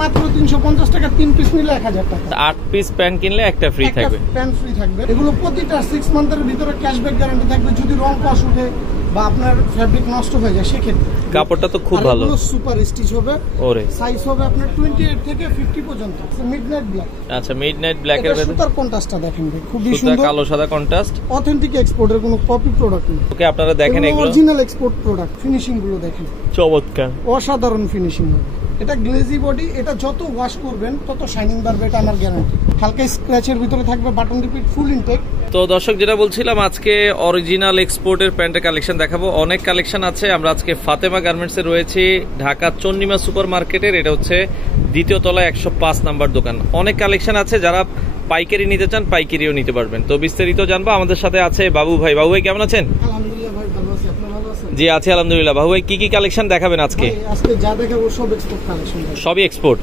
মাত্র 350 টাকা, 3 পিস নিলে 1000 টাকা। 8 পিস প্যান্ট কিনলে একটা ফ্রি থাকবে, প্যান্ট ফ্রি থাকবে। এগুলো প্রতিটা 6 মান্থের ভিতরে ক্যাশব্যাক গ্যারান্টি থাকবে। যদি রং কস উঠে বা আপনার ফেব্রিক নষ্ট হয়ে যায় সেক্ষেত্রে। কাপড়টা তো খুব ভালো, এগুলো সুপার স্টিচ হবে। ওরে সাইজ হবে আপনার 28 থেকে 50 পর্যন্ত। Midnight black. আচ্ছা, মিডনাইট ব্ল্যাক এর ভেতরে সুতার কন্ট্রাস্টটা দেখেন ভাই, খুবই সুতা সুন্দর। কালো সাদা কন্ট্রাস্ট, অথেন্টিক এক্সপোর্টের কোনো কপি প্রোডাক্ট নেই। ওকে, আপনারা দেখেন এগুলো অরিজিনাল এক্সপোর্ট প্রোডাক্ট। ফিনিশিং গুলো দেখেন, চমৎকার, অসাধারণ ফিনিশিং হবে। এটা গ্লেজি বডি, এটা যত ওয়াশ করবেন তত শাইনিং বাড়বে, এটা আমার গ্যারান্টি। হালকা স্ক্র্যাচের ভিতরে থাকবে, বাটন রিপিট, ফুল ইনটেক। তো দর্শক, যেটা বলছিলাম, আজকে অরিজিনাল এক্সপোর্টের প্যান্টের কালেকশন দেখাবো। অনেক কালেকশন আছে। আমরা আজকে ফাতেমা গার্মেন্টসে রয়েছি, ঢাকা চন্ডিমা সুপার মার্কেটের। এটা হচ্ছে দ্বিতীয় তলায় 105 নাম্বার দোকান। অনেক কালেকশন আছে, যারা পাইকারি নিতে চান পাইকারিও নিতে পারবেন। তো বিস্তারিত জানবো। আমাদের সাথে আছে বাবু ভাই। বাবু ভাই কেমন আছেন? আলহামদুলিল্লাহ ভাই, ভালো আছি। আপনি ভালো আছেন? জি আছি আলহামদুলিল্লাহ। বাবু ভাই কি কি কালেকশন দেখাবেন আজকে? আজকে যা দেখাবো সব এক্সপোর্ট কালেকশন। সবই এক্সপোর্ট।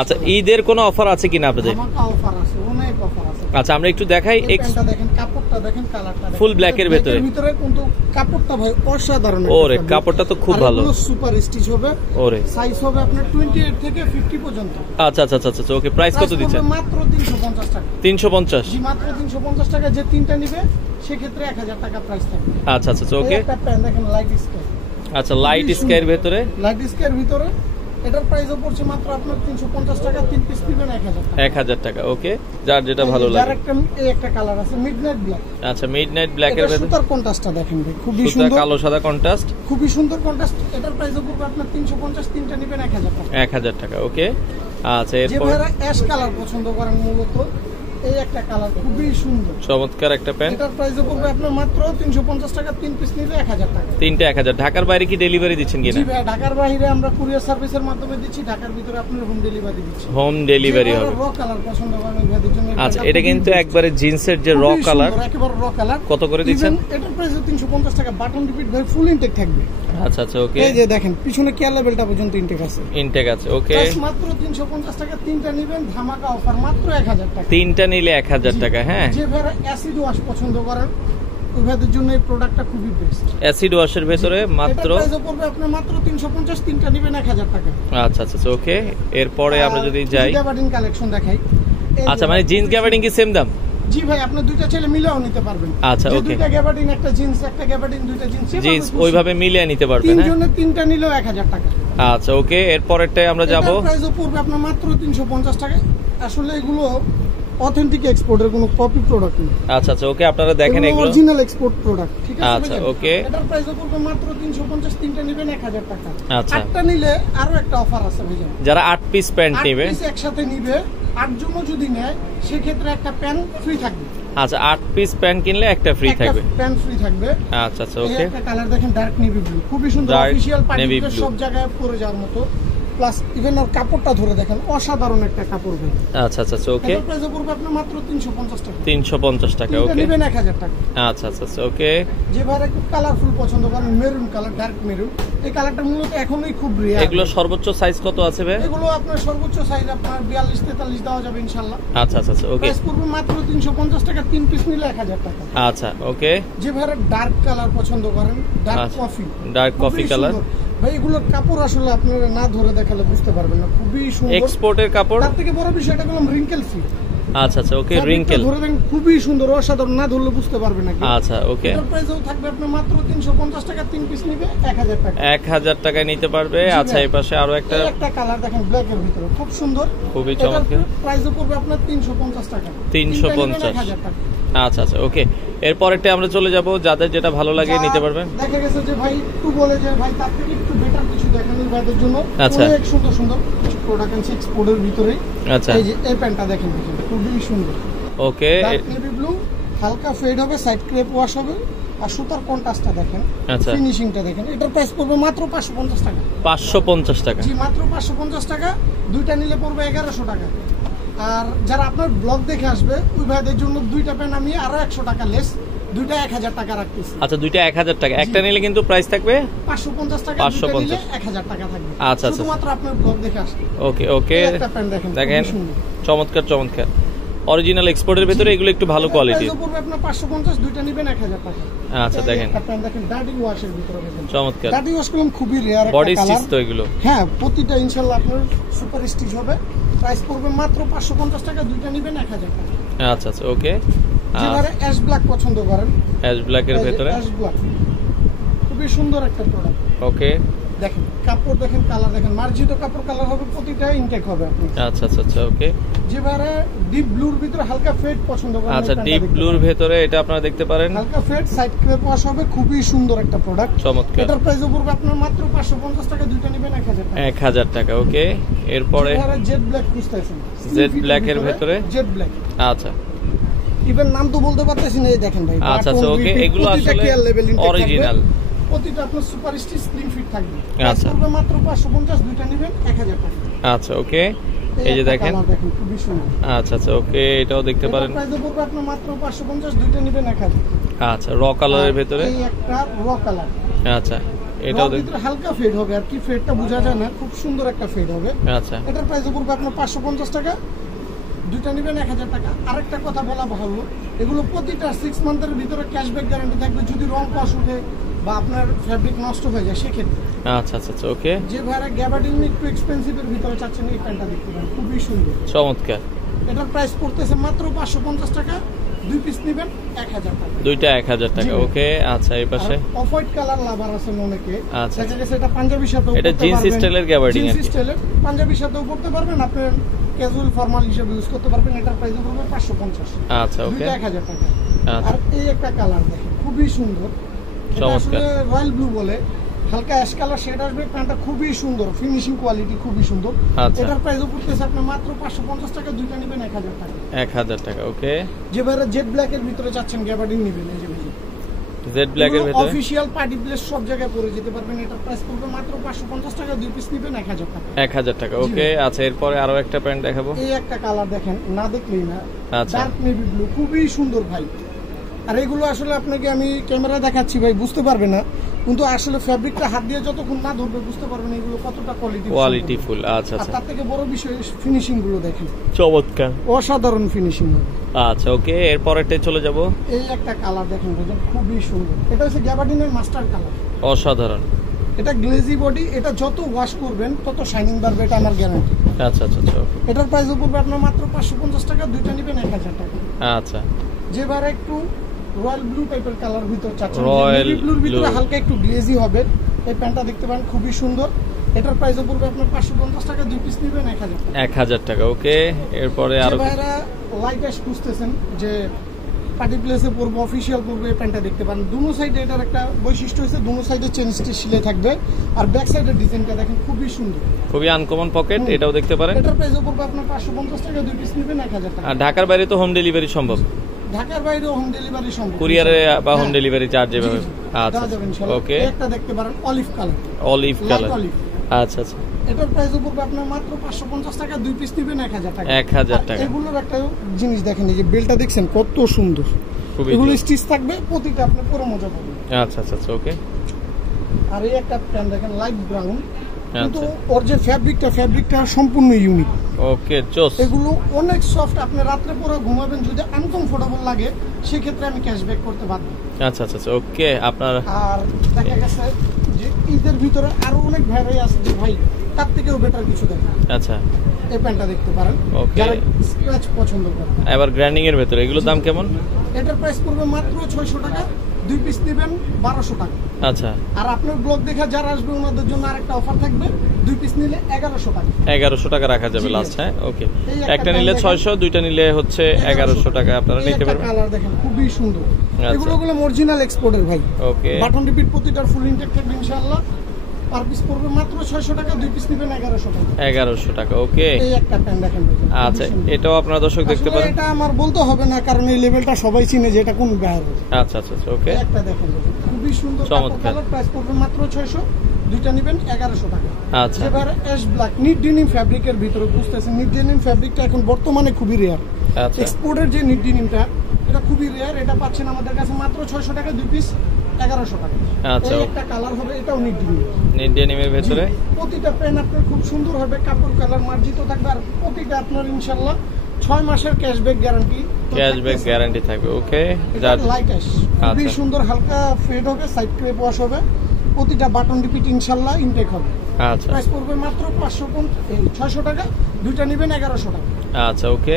আচ্ছা, ঈদের কোনো অফার আছে কিনা আপনাদের? আমাকে অফার আছে, অনেক অফার আছে। আচ্ছা, আমরা একটু দেখাই। প্যান্টটা দেখেন, কাপড়টা দেখেন, কালারটা দেখেন, ফুল ব্ল্যাক এর ভিতরে কিন্তু কাপড়টা ভাই অসাধারণ। ওরে, কাপড়টা তো খুব ভালো, সুপার স্টিচ হবে। ওরে, সাইজ হবে আপনার 28 থেকে 50 পর্যন্ত। আচ্ছা আচ্ছা আচ্ছা, ওকে। প্রাইস কত দিচ্ছেন? মাত্র 350 টাকা। 350? জি, মাত্র 350 টাকা। যে তিনটা নিবে সেক্ষেত্রে 1000 টাকা প্রাইস থাকবে। আচ্ছা আচ্ছা, ওকে। একটা প্যান্ট দেখেন, লাইট স্কাই। আচ্ছা, লাইট স্কাই এর ভিতরে, লাইট স্কাই এর ভিতরে এটার প্রাইসও পড়ছে মাত্র আপনার 350 টাকা। 3 পিস দিবেন 1000 টাকা। 1000 টাকা, ওকে। যার যেটা ভালো লাগে। একটা কালার আছে মিডনাইট ব্ল্যাক। আচ্ছা, মিডনাইট ব্ল্যাক এর ভিতরে সুতার কন্ট্রাস্টটা দেখেন ভাই, খুবই সুতা সুন্দর, কালো সাদা কন্ট্রাস্ট, খুবই সুন্দর কন্ট্রাস্ট। এটার প্রাইসও পড়বে আপনার 350, তিনটা নেবেন 1000 টাকা। 1000 টাকা, ওকে। আচ্ছা, যে এরপর ভাইরা অ্যাশ কালার পছন্দ করেন, মূলত এই একটা কালার খুবই সুন্দর, চমৎকার একটা প্যান্ট। এটার প্রাইসও পড়বে আপনার মাত্র 350 টাকা। 3 পিস নিলে 1000 টাকা। তিনটা 1000। ঢাকার বাইরে কি ডেলিভারি দিচ্ছেন কিনা? জি ভাই, ঢাকার বাইরে আমরা কুরিয়ার সার্ভিসের মাধ্যমে দিচ্ছি। ঢাকার ভিতরে আপনার হোম ডেলিভারি দিচ্ছি। হোম ডেলিভারি হবে। র কালার পছন্দ করেন ভাইদের জন্য। আচ্ছা, এটা কিন্তু একবারে জিন্সের যে র কালার, একেবারে র কালার। কত করে দিচ্ছেন? এটার প্রাইস 350 টাকা। বাটন রিপিট ভাই, ফুল ইনটেক থাকবে। আচ্ছা আচ্ছা, ওকে। এই যে দেখেন, পিছনে কেয়ার লেভেলটা পর্যন্ত ইনটেক আছে। ইনটেক আছে, ওকে। মাত্র 350 টাকা। তিনটা নেবেন, ধামাকা অফার, মাত্র 1000 টাকা। তিনটা নিলে 1000 টাকা। হ্যাঁ, যে ভাইরা অ্যাসিড ওয়াশ পছন্দ করেন ওই ভাইদের জন্য এই প্রোডাক্টটা খুবই বেস্ট। অ্যাসিড ওয়াশের ভেতরে মাত্র, এটা প্রাইসও পড়বে আপনার মাত্র 350। তিনটা নেবেন 1000 টাকা। আচ্ছা আচ্ছা, ওকে। এরপরে আমরা যদি যাই, গ্যাবার্ডিং কালেকশন দেখাই। আচ্ছা, মানে জিন্স গ্যাবার্ডিং কি সেম দাম? জি ভাই, আপনি দুইটা চাইলে মিলেও নিতে পারবেন। আচ্ছা, ওকে। দুইটা গ্যাবার্ডিং, একটা জিন্স, একটা গ্যাবার্ডিং, দুইটা জিন্স জিন্স ওইভাবে মিলিয়ে নিতে পারবেন। হ্যাঁ, তিনজনের তিনটা নিলেও 1000 টাকা। আচ্ছা, ওকে। এরপরেরটাই আমরা যাব। এটার প্রাইসও পড়বে আপনার মাত্র 350 টাকা। আসলে এগুলো অথেন্টিক এক্সপোর্টের কোনো কপি প্রোডাক্ট নেই। আচ্ছা আচ্ছা, ওকে। আপনারা দেখেন এগুলো অরিজিনাল এক্সপোর্ট প্রোডাক্ট, ঠিক আছে? আচ্ছা, ওকে। এটার প্রাইসও পড়বে মাত্র 350। তিনটা নেবেন 1000 টাকা। আচ্ছা, আটটা নিলে আরো একটা অফার আছে ভাইজান। যারা 8 পিস প্যান্ট নেবে, 8 পিস একসাথে নিবে, 8 জন যদি নেয় সেক্ষেত্রে একটা প্যান্ট ফ্রি থাকবে। আচ্ছা, 8 পিস প্যান্ট কিনলে একটা ফ্রি থাকবে। প্যান্ট ফ্রি থাকবে। আচ্ছা আচ্ছা, এই ওকে। একটা কালার দেখেন, ডার্ক নেভি ব্লু, খুবই সুন্দর। Dark অফিশিয়াল navy পার্টিতে blue। সব জায়গায় পরে যাওয়ার মতো। প্লাস ইভেন ওর কাপড়টা ধরে দেখেন, অসাধারণ একটা কাপড় ভাই। আচ্ছা আচ্ছা, ওকে। এটার প্রাইসও পড়বে আপনার মাত্র 350 টাকা। 350 টাকা, তিনটা ওকে। নেবেন 1000 টাকা। আচ্ছা আচ্ছা, ওকে। যে ভাইরা একটু কালারফুল পছন্দ করেন, মেরুন কালার, ডার্ক মেরুন, এই কালারটা মূলত এখনই খুব রেয়ার। এগুলো সর্বোচ্চ সাইজ কত আছে ভাই? এগুলো আপনার সর্বোচ্চ সাইজ আপনার 42-43 দেওয়া যাবে ইনশাআল্লাহ। আচ্ছা আচ্ছা, ওকে। প্রাইস পড়বে মাত্র 350 টাকা। 3 পিস নিলে 1000 টাকা। আচ্ছা, ওকে। যে ভাইরা ডার্ক কালার পছন্দ করেন, ডার্ক আচ্ছা, কফি, ডার্ক কফি কালার। ভাই এগুলোর কাপড় আসলে আপনারা না ধরে দেখালে বুঝতে পারবেন না, খুবই সুন্দর। এক্সপোর্টের কাপড়। তার থেকে বড় বিষয়, এটা বললাম রিঙ্কেল ফ্রি। আচ্ছা আচ্ছা, ওকে। রিঙ্কেল ধরে দেখেন, খুবই সুন্দর, অসাধারণ, না ধরলে বুঝতে পারবে না। আচ্ছা, ওকে। এটার প্রাইসও থাকবে আপনার মাত্র 350 টাকা। 3 পিস নিবে 1000 টাকা। 1000 টাকায় নিতে পারবে। আচ্ছা, এই পাশে আরো একটা কালার দেখেন, ব্ল্যাক এর ভিতরে, খুব সুন্দর, খুবই চমৎকার। প্রাইসও পড়বে আপনার 350 টাকা। 350। 1000 টাকা। আচ্ছা আচ্ছা, ওকে। এরপরেরটা আমরা চলে যাব, যাদের যেটা ভালো লাগে নিতে পারবেন। দেখা গেছে যে ভাই একটু বলে যে ভাই তার থেকে একটু বেটার কিছু দেখানোর ভাইদের জন্য আচ্ছা, অনেক সুন্দর সুন্দর কিছু প্রোডাক্ট আছে এক্সপোর্টের ভিতরে। আচ্ছা, এই যে এই প্যান্টটা দেখেন, খুবই সুন্দর, ওকে। ডার্ক নেভি ব্লু, হালকা ফেড হবে, সাইড ক্রেপ ওয়াশ হবে। আর সুতার কন্ট্রাস্টটা দেখেন, আচ্ছা, ফিনিশিংটা দেখেন। এটার প্রাইস পড়বে মাত্র 550 টাকা। 550 টাকা? জি, মাত্র 550 টাকা। দুইটা নিলে পড়বে 1100 টাকা। আর যারা আপনার ব্লগ দেখে আসবে ওই ভাইদের জন্য দুইটা প্যান্ট আমি আরো 100 টাকা লেস, দুইটা 1000 টাকা রাখতেছি। আচ্ছা, দুইটা 1000 টাকা। একটা নিলে কিন্তু প্রাইস থাকবে 550 টাকা। 550, 1000 টাকা থাকবে। আচ্ছা আচ্ছা, শুধুমাত্র আপনার ব্লগ দেখে আসবে। ওকে ওকে। একটা প্যান্ট দেখেন, দেখেন, চমৎকার চমৎকার। অরিজিনাল এক্সপোর্টের ভেতরে এগুলো একটু ভালো কোয়ালিটির। প্রাইস পড়বে আপনার 550, দুইটা নেবেন 1000 টাকা। আচ্ছা দেখেন, আপনারা দেখেন ডার্টি ওয়াশের ভিতরে দেখেন চমৎকার। ডার্টি ওয়াশ গুলো খুবই রেয়ার একটা বডি কালার। স্টিচ তো এগুলো? হ্যাঁ, প্রতিটা ইনশাআল্লাহ আপনার সুপার স্টিচ হবে। প্রাইস পড়বে মাত্র 550 টাকা, দুইটা নেবেন 1000 টাকা। আচ্ছা আচ্ছা ওকে। যারা অ্যাশ ব্ল্যাক পছন্দ করেন, অ্যাশ ব্ল্যাকের ভেতরে অ্যাশ ব্ল্যাক খুবই সুন্দর একটা প্রোডাক্ট। ওকে দেখেন কাপড় দেখেন, কালার দেখেন, মার্জিত কাপড় কালার হবে, প্রতিটা ইনটেক হবে আপনি। আচ্ছা আচ্ছা আচ্ছা ওকে। যেবারে ডিপ ব্লুর ভিতরে হালকা ফেড পছন্দ করেন, আচ্ছা ডিপ ব্লুর ভেতরে এটা আপনারা দেখতে পারেন, হালকা ফেড সাইড ক্রেপ ওয়াশ হবে, খুবই সুন্দর একটা প্রোডাক্ট। চমৎকার। এটার প্রাইস পড়বে আপনার মাত্র 550 টাকা, দুইটা নেবেন 1000 টাকা। 1000 টাকা ওকে। এরপরে জেড ব্ল্যাক খুঁজতেছেন, জেড ব্ল্যাকের ভেতরে জেড ব্ল্যাক। আচ্ছা ইভেন নাম তো বলতে পারতেছি না, এই দেখেন ভাই। আচ্ছা আচ্ছা ওকে, এগুলো আসলে অরিজিনাল প্রতিটা আপনার সুপার স্টিচ স্লিম ফিট থাকবে। আচ্ছা পড়বে মাত্র 550, দুইটা নেবেন 1000 টাকা। আচ্ছা ওকে, এই যে দেখেন খুবই সুন্দর। আচ্ছা আচ্ছা ওকে, এটাও দেখতে পারেন। প্রাইস পড়বে আপনার মাত্র 550, দুইটা নেবেন 1000। আচ্ছা র কালারের ভেতরে এই একটা র কালার। আচ্ছা এটাও ভিতরে হালকা ফেড হবে, আর কি ফেডটা বোঝা যায় না, খুব সুন্দর একটা ফেড হবে। আচ্ছা এটার প্রাইস পড়বে আপনার 550 টাকা, দুইটা নেবেন 1000 টাকা। আরেকটা কথা বলা ভালো, এগুলো প্রতিটা 6 মান্থের ভিতরে ক্যাশব্যাক গ্যারান্টি থাকবে। যদি রং কস উঠে বা আপনার ফ্যাব্রিক নষ্ট হয়ে যায় সেক্ষেত্রে। আচ্ছা আচ্ছা আচ্ছা ওকে। যে ভাইরা গ্যাবার্ডিন একটু এক্সপেন্সিভের ভিতরে চাচ্ছেন, এই প্যান্টটা দেখতে পারেন, খুবই সুন্দর চমৎকার। এটার প্রাইস পড়তেছে মাত্র 550 টাকা, দুই পিস নেবেন 1000 টাকা, দুইটা 1000 টাকা ওকে। আচ্ছা এই পাশে অফ হোয়াইট কালার লাভার আছেন অনেকে, আচ্ছা দেখা গেছে এটা পাঞ্জাবির সাথেও এটা জিন্স স্টাইলের গ্যাবার্ডিং জিন্স স্টাইলের পাঞ্জাবির সাথেও পড়তে পারবেন, আপনি ক্যাজুয়াল ফর্মাল হিসেবে ইউজ করতে পারবেন। এটার প্রাইস পড়বে 550। আচ্ছা ওকে, দুইটা 1000 টাকা। আচ্ছা আর এই একটা কালার দেখেন, খুবই সুন্দর, এটা আসলে রয়্যাল ব্লু বলে, হালকা অ্যাশ কালার শেড আসবে। প্যান্টটা খুবই সুন্দর, ফিনিশিং কোয়ালিটি খুবই সুন্দর। আচ্ছা এটার প্রাইস পড়তেছে আপনার মাত্র 550 টাকা, দুইটা নেবেন 1000 টাকা। 1000 টাকা ওকে। যে ভাইরা জেড ব্ল্যাক এর ভিতরে চাচ্ছেন গ্যাবার্ডিন নেবেন, এই যে জেড ব্ল্যাক এর ভিতরে অফিশিয়াল পার্টি প্লেস সব জায়গায় পরে যেতে পারবেন। এটার প্রাইস পড়বে মাত্র 550 টাকা, দুই পিস নেবেন 1000 টাকা। 1000 টাকা ওকে। আচ্ছা এরপরে আরো একটা প্যান্ট দেখাবো। এই একটা কালার দেখেন, না দেখলেই না, আচ্ছা ডার্ক নেভি ব্লু, খুবই সুন্দর ভাই। আর এগুলো আসলে আপনাকে আমি ক্যামেরা দেখাচ্ছি ভাই, বুঝতে পারবে না, কিন্তু আসলে ফ্যাব্রিকটা হাত দিয়ে যতক্ষণ না ধরবে বুঝতে পারবেন এগুলো কতটা কোয়ালিটিফুল। আচ্ছা আর আচ্ছা, তার থেকে বড় বিষয় ফিনিশিং গুলো দেখেন, চমৎকার অসাধারণ ফিনিশিং হবে। আচ্ছা ওকে, এরপরেরটাই চলে যাব। এই একটা কালার দেখেন ভাইজান, খুবই সুন্দর। এটা হচ্ছে গ্যাবার্ডিনের মাস্টার কালার, অসাধারণ। এটা গ্লেজি বডি, এটা যত ওয়াশ করবেন তত শাইনিং বাড়বে, এটা আমার গ্যারান্টি। আচ্ছা আচ্ছা আচ্ছা ওকে। এটার প্রাইস পড়বে আপনার মাত্র 550 টাকা, দুইটা নেবেন 1000 টাকা। আচ্ছা যেবারে একটু রয়্যাল ব্লু টাইপের কালার ভিতর চাচ্ছেন, রয়্যাল ব্লুর ভিতরে ব্লু হালকা একটু গ্লেজি হবে, এই প্যান্টটা দেখতে পারেন, খুবই সুন্দর। এটার প্রাইস পড়বে আপনার 550 টাকা, দুই পিস নেবেন 1000 টাকা। 1000 টাকা ওকে। এরপরে আরো ভাইরা লাইট অ্যাশ খুঁজতেছেন, যে পার্টি প্লেসে পরবো, অফিসিয়াল পরবো, এই প্যান্টটা দেখতে পারেন। দুনো সাইডে এটার একটা বৈশিষ্ট্য হচ্ছে, দুনো সাইডে চেন স্টিচ সিলাই থাকবে, আর ব্যাক সাইডের ডিজাইনটা দেখেন, খুবই সুন্দর, খুবই আনকমন পকেট, এটাও দেখতে পারেন। এটার প্রাইস পড়বে আপনার 550 টাকা, দুই পিস নেবেন 1000 টাকা। আর ঢাকার বাইরে তো হোম ডেলিভারি সম্ভব? ঢাকার বাইরে হোম ডেলিভারি সম্ভব, কুরিয়ারে বা হোম ডেলিভারি চার্জ যেভাবে। আচ্ছা ওকে, একটা দেখতে পারেন olive colour, olive colour. Olive. আচ্ছা আচ্ছা, এটার প্রাইস পড়বে আপনার মাত্র 550 টাকা, দুই পিস নেবেন 1000 টাকা। 1000 টাকা। এগুলোর একটা জিনিস দেখেন, এই যে বেলটা দেখছেন কত সুন্দর, এগুলো স্টিচ থাকবে, প্রতিটা আপনি পুরো মজা পাবেন। আচ্ছা আচ্ছা আচ্ছা ওকে। আর এই একটা প্যান্ট দেখেন লাইট ব্রাউন, কিন্তু ওর যে ফ্যাব্রিকটা সম্পূর্ণ ইউনিক। ওকে জোস। এগুলো অনেক সফট, আপনি রাত্রে পরে ঘুমাবেন, যদি আনকমফোর্টেবল লাগে সেক্ষেত্রে আমি ক্যাশব্যাক করতে বাধ্য। আচ্ছা আচ্ছা আচ্ছা ওকে। আপনার আর দেখা গেছে যে ঈদের ভিতরে আরো অনেক ভ্যারাইটি আছে, যে ভাই তার থেকেও বেটার কিছু দেখেন। আচ্ছা, এই প্যান্টটা দেখতে পারেন, ওকে। যারা স্ক্র্যাচ পছন্দ করে। এবার গ্র্যান্ডিং এর ভেতরে এগুলোর দাম কেমন? এটার প্রাইস পড়বে মাত্র 600 টাকা, দুই পিস নেবেন 1200 টাকা। আচ্ছা, আর আপনার ব্লগ দেখা যারা আসবে ওনাদের জন্য আরেকটা অফার থাকবে, দুই পিস নিলে 1100 টাকা। 1100 টাকা রাখা যাবে লাস্ট। হ্যাঁ ওকে, একটা নিলে 600, দুইটা নিলে হচ্ছে 1100 টাকা আপনারা নিতে পারবেন। কালার দেখেন, খুবই সুন্দর, এগুলো অরিজিনাল এক্সপোর্টের ভাই। ওকে, বাটন রিপিট প্রতিটার ফুল ইনটেক থাকবে ইনশাআল্লাহ। পার পিস পড়বে মাত্র 600 টাকা, দুই পিস নেবেন 1100 টাকা। 1100 টাকা ওকে। এই একটা প্যান্ট দেখেন। আচ্ছা, এটাও আপনারা দর্শক দেখতে পারেন। এটা আমার বলতে হবে না, কারণ এই লেভেলটা সবাই চিনে যে এটা কোন ব্র্যান্ড। আচ্ছা আচ্ছা ওকে, একটা দেখেন, খুবই সুন্দর কালার, প্রাইস পড়বে মাত্র 600, দুইটা নেবেন 1100 টাকা। আচ্ছা, এবারে অ্যাশ ব্ল্যাক নিট ডেনিম ফ্যাব্রিকের ভিতরে বুঝতেছেন, নিট ডেনিম ফ্যাব্রিকটা এখন বর্তমানে খুবই রেয়ার। আচ্ছা, এক্সপোর্টের যে নিট ডেনিমটা, এটা খুবই রেয়ার, এটা পাচ্ছেন আমাদের কাছে মাত্র 600 টাকা, দুই পিস 1100 টাকা। আচ্ছা, এই একটা কালার হবে, এটাও নিট ডেনিম। নিট ডেনিমের ভিতরে প্রতিটা প্যান্ট আপনার খুব সুন্দর হবে, কাপড় কালার মার্জিত থাকবে, আর প্রতিটা আপনার ইনশাআল্লাহ 6 মাসের ক্যাশব্যাক গ্যারান্টি। ক্যাশব্যাক গ্যারান্টি থাকবে। ওকে, যার লাইট অ্যাশ খুবই আচ্ছা। সুন্দর, হালকা ফেড হবে, সাইড ক্রেপ ওয়াশ হবে, প্রতিটা বাটন রিপিট ইনশাআল্লাহ ইনটেক হবে। আচ্ছা প্রাইস পড়বে মাত্র 600 টাকা, দুইটা নেবেন 1100 টাকা। আচ্ছা ওকে,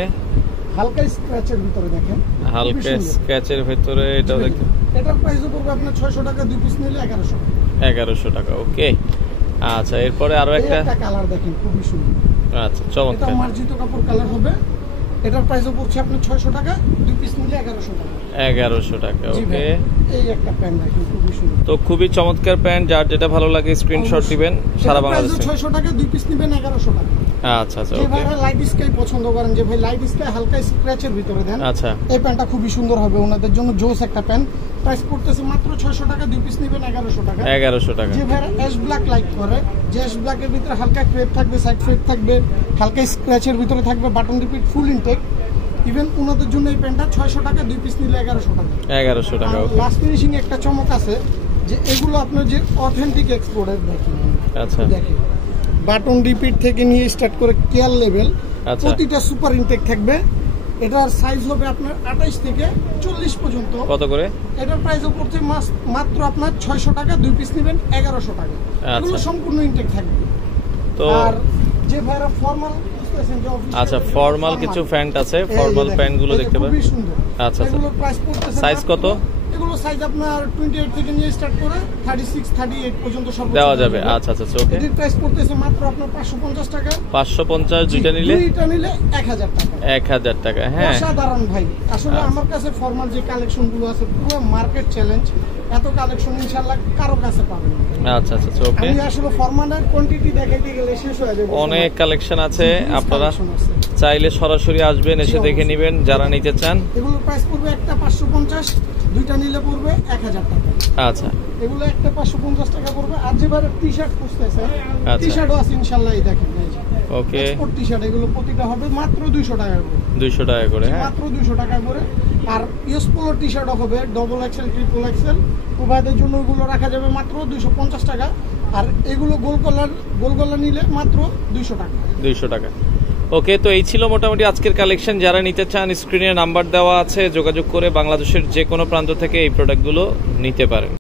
হালকা স্ক্র্যাচের ভিতরে দেখেন, হালকা স্কেচের ভিতরে এটাও দেখতে। এটার প্রাইস পড়বে আপনার 600 টাকা, দুই পিস নিলে 1100 টাকা। 1100 টাকা। ওকে, আচ্ছা এরপরে আরো এই একটা। একটা কালার দেখেন খুবই সুন্দর, আচ্ছা এটা চমৎকার। মার্জিত কাপড় কালার হবে। এটার প্রাইসও পড়ছে আপনার 600 টাকা, দুই পিস নিলে 1100 টাকা। 1100 টাকা। জি ওকে, ভাই, এই একটা প্যান্ট দেখেন খুবই সুন্দর, তো খুবই চমৎকার প্যান্ট, যার যেটা ভালো লাগে স্ক্রিনশট দিবেন সারা বাংলাদেশে। 600 টাকা, দুই পিস নেবেন 1100 টাকা। আচ্ছা আচ্ছা যে ওকে, ভাই লাইট স্কাই পছন্দ করেন, যে ভাই লাইট স্কাই হালকা স্ক্র্যাচের ভিতরে দেন, আচ্ছা এই প্যান্টটা খুবই সুন্দর হবে ওনাদের জন্য, জোস একটা প্যান্ট। প্রাইস পড়তেছে মাত্র 600 টাকা, দুই পিস নেবেন 1100 টাকা। 1100 টাকা। যে ভাইরা অ্যাশ ব্ল্যাক লাইক করে, যে অ্যাশ ব্ল্যাকের ভিতরে হালকা ক্রেপ থাকবে, সাইড ক্রেপ থাকবে, হালকা স্ক্র্যাচের ভিতরে থাকবে, বাটন রিপিট ফুল ইনটেক, ইভেন ওনাদের জন্য এই প্যান্টটা 600 টাকা, দুই পিস নিলে 1100 টাকা। 1100 টাকা। আর ওকে, লাস্ট ফিনিশিং একটা চমক আছে, যে এগুলো আপনার যে অথেন্টিক এক্সপোর্টের দেখেন, আচ্ছা দেখেন বাটন রিপিট থেকে নিয়ে স্টার্ট করে কেয়ার লেভেল, আচ্ছা। প্রতিটা সুপার ইনটেক থাকবে। এটার সাইজ হবে আপনার 28 থেকে 40 পর্যন্ত। কত করে? এটার প্রাইসও পড়ছে মাত্র আপনার 600 টাকা, দুই পিস নেবেন 1100 টাকা। এগুলো সম্পূর্ণ ইনটেক থাকবে। তো আর যে ভাইরা ফর্মাল খুঁজতেছেন, যে অফিসিয়াল আচ্ছা, ফর্মাল কিছু প্যান্ট আছে, ফর্মাল প্যান্ট গুলো দেখতে পাবেন। খুবই সুন্দর। আচ্ছা, আচ্ছা। এগুলোর প্রাইস পড়তেছে সাইজ কত? এগুলো সাইজ আপনার 28 থেকে নিয়ে স্টার্ট করে 36 38 পর্যন্ত সব দেওয়া যাবে। আচ্ছা আচ্ছা ওকে, এটির প্রাইস পড়তেছে মাত্র আপনার 550 টাকা। 550, দুইটা নিলে 1000 টাকা। 1000 টাকা। হ্যাঁ, অসাধারণ ভাই, আসলে আমার কাছে ফর্মাল যে কালেকশন গুলো আছে পুরো মার্কেট চ্যালেঞ্জ, এত কালেকশন ইনশাআল্লাহ কারো কাছে পাবেন না। আচ্ছা আচ্ছা ওকে, আমি আসলে ফর্মালের কোয়ান্টিটি দেখাইতে গেলে শেষ হয়ে যাবে। অনেক কালেকশন আছে, Huge আপনারা collection আছে। চাইলে সরাসরি আসবেন, এসে জি, দেখে অবশ্যই। নেবেন যারা নিতে চান। এগুলোর প্রাইস পড়বে একটা 550, দুইটা নিলে পড়বে 1000 টাকা। আচ্ছা এগুলো একটা 550 টাকা পড়বে। আর যেবারে টি শার্ট খুঁজতেছে, আচ্ছা। টি শার্টও আছে ইনশাআল্লাহ, এই দেখেন ওকে, এক্সপোর্ট টি শার্ট, এগুলো প্রতিটা হবে মাত্র 200 টাকা করে। 200 টাকা করে। হ্যাঁ, মাত্র 200 টাকা করে। আর ইউএস পোলো টি শার্টও হবে ডবল এক্সেল, ট্রিপল এক্সেল, উভয়দের জন্য ওগুলো রাখা যাবে মাত্র 250 টাকা। আর এগুলো গোল কলার নিলে মাত্র 200 টাকা। 200 টাকা। ওকে, তো এই ছিল মোটামুটি আজকের কালেকশন। যারা নিতে চান স্ক্রিনে নাম্বার দেওয়া আছে, যোগাযোগ করে বাংলাদেশের যে কোনো প্রান্ত থেকে এই প্রোডাক্টগুলো নিতে পারেন।